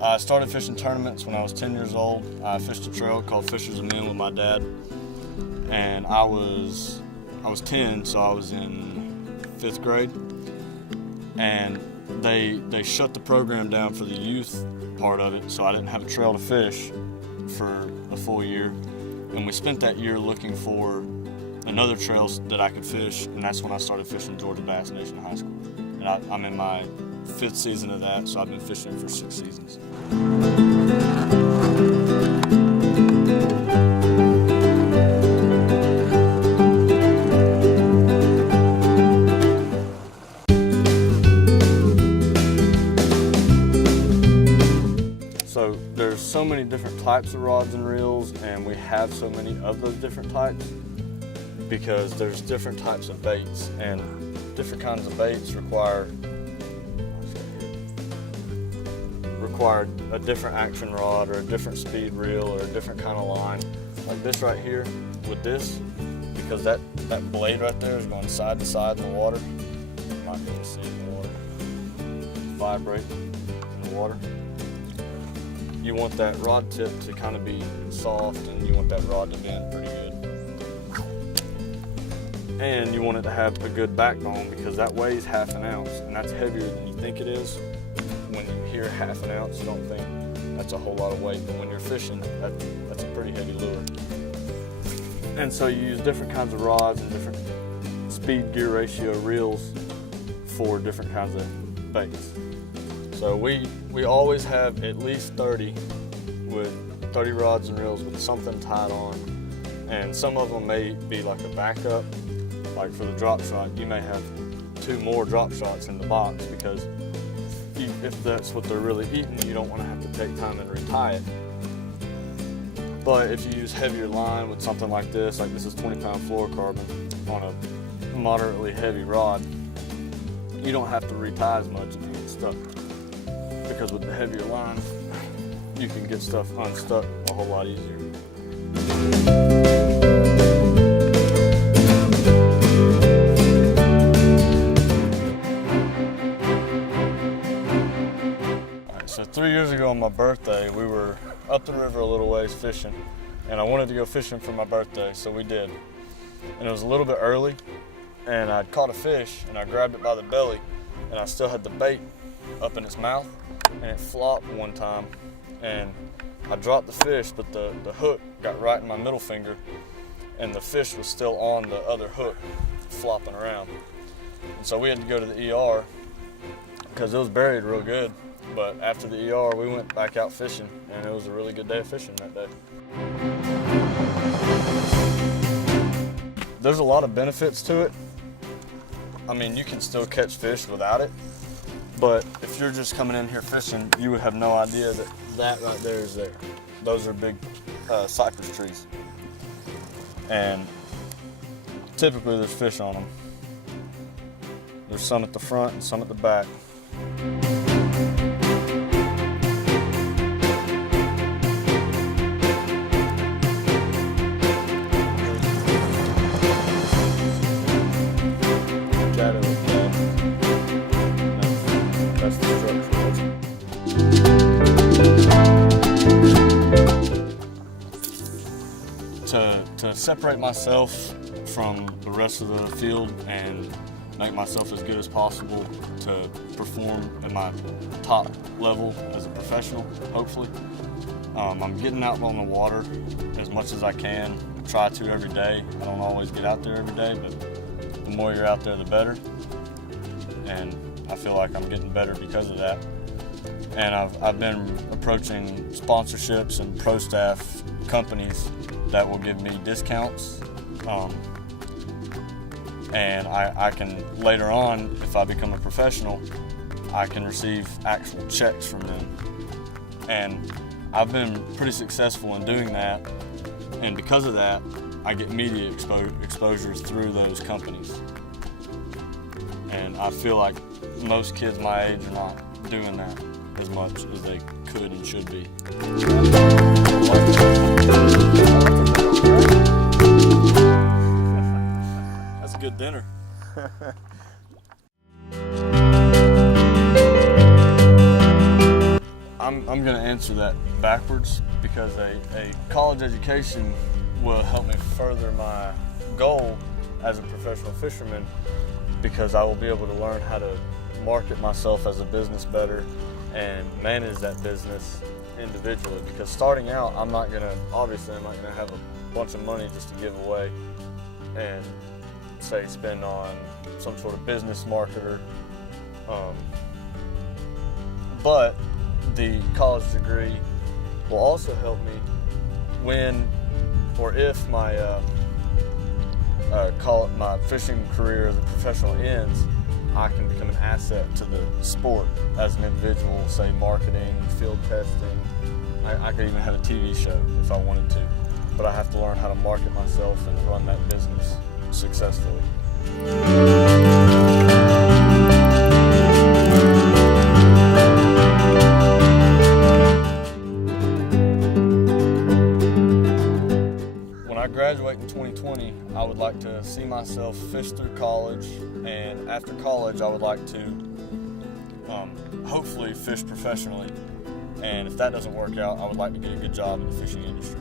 I started fishing tournaments when I was 10 years old. I fished a trail called Fishers of Men with my dad, and I was 10, so I was in 5th grade, and they shut the program down for the youth part of it, so I didn't have a trail to fish for a full year, and we spent that year looking for another trail that I could fish, and that's when I started fishing Georgia Bass Nation High School. And I'm in my 5th season of that, so I've been fishing for 6 seasons. So there's so many different types of rods and reels, and we have so many of those different types because there's different types of baits, and different kinds of baits require a different action rod or a different speed reel or a different kind of line. Like this right here with this, because that blade right there is going side to side in the water. You might be able to see it in the water. Vibrate in the water. You want that rod tip to kind of be soft, and you want that rod to bend pretty good. And you want it to have a good backbone, because that weighs half an ounce, and that's heavier than you think it is. When you hear half an ounce, you don't think that's a whole lot of weight, but when you're fishing, that's a pretty heavy lure. And so you use different kinds of rods and different speed gear ratio reels for different kinds of baits. So we always have at least 30 rods and reels with something tied on, and some of them may be like a backup. Like for the drop shot, you may have 2 more drop shots in the box, because if that's what they're really eating, you don't want to have to take time and retie it. But if you use heavier line with something like this is 20-pound fluorocarbon on a moderately heavy rod, you don't have to retie as much if you get stuck. Because with the heavier line, you can get stuff unstuck a whole lot easier. So 3 years ago on my birthday, we were up the river a little ways fishing, and I wanted to go fishing for my birthday, so we did. And it was a little bit early, and I'd caught a fish, and I grabbed it by the belly, and I still had the bait up in its mouth, and it flopped one time, and I dropped the fish, but the hook got right in my middle finger, and the fish was still on the other hook, flopping around. And so we had to go to the ER, because it was buried real good. But after the ER, we went back out fishing, and it was a really good day of fishing that day. There's a lot of benefits to it. I mean, you can still catch fish without it, but if you're just coming in here fishing, you would have no idea that right there is there. Those are big cypress trees, and typically there's fish on them. There's some at the front and some at the back. To separate myself from the rest of the field and make myself as good as possible to perform at my top level as a professional, hopefully. I'm getting out on the water as much as I can. I try to every day. I don't always get out there every day, but the more you're out there, the better. And I feel like I'm getting better because of that. And I've been approaching sponsorships and pro staff companies that will give me discounts. And I can, later on, if I become a professional, I can receive actual checks from them. And I've been pretty successful in doing that, and because of that, I get media exposures through those companies. And I feel like most kids my age are not doing that as much as they could and should be. That's a good dinner. I'm going to answer that backwards because a college education will help me further my goal as a professional fisherman, because I will be able to learn how to market myself as a business better and manage that business individually. Because starting out, obviously I'm not gonna have a bunch of money just to give away and say spend on some sort of business marketer. But the college degree will also help me when or if my my fishing career as a professional ends. I can become an asset to the sport as an individual, say marketing, field testing. I could even have a TV show if I wanted to, but I have to learn how to market myself and run that business successfully. When I graduate in 2020, I would like to see myself fish through college, and after college I would like to hopefully fish professionally, and if that doesn't work out, I would like to get a good job in the fishing industry.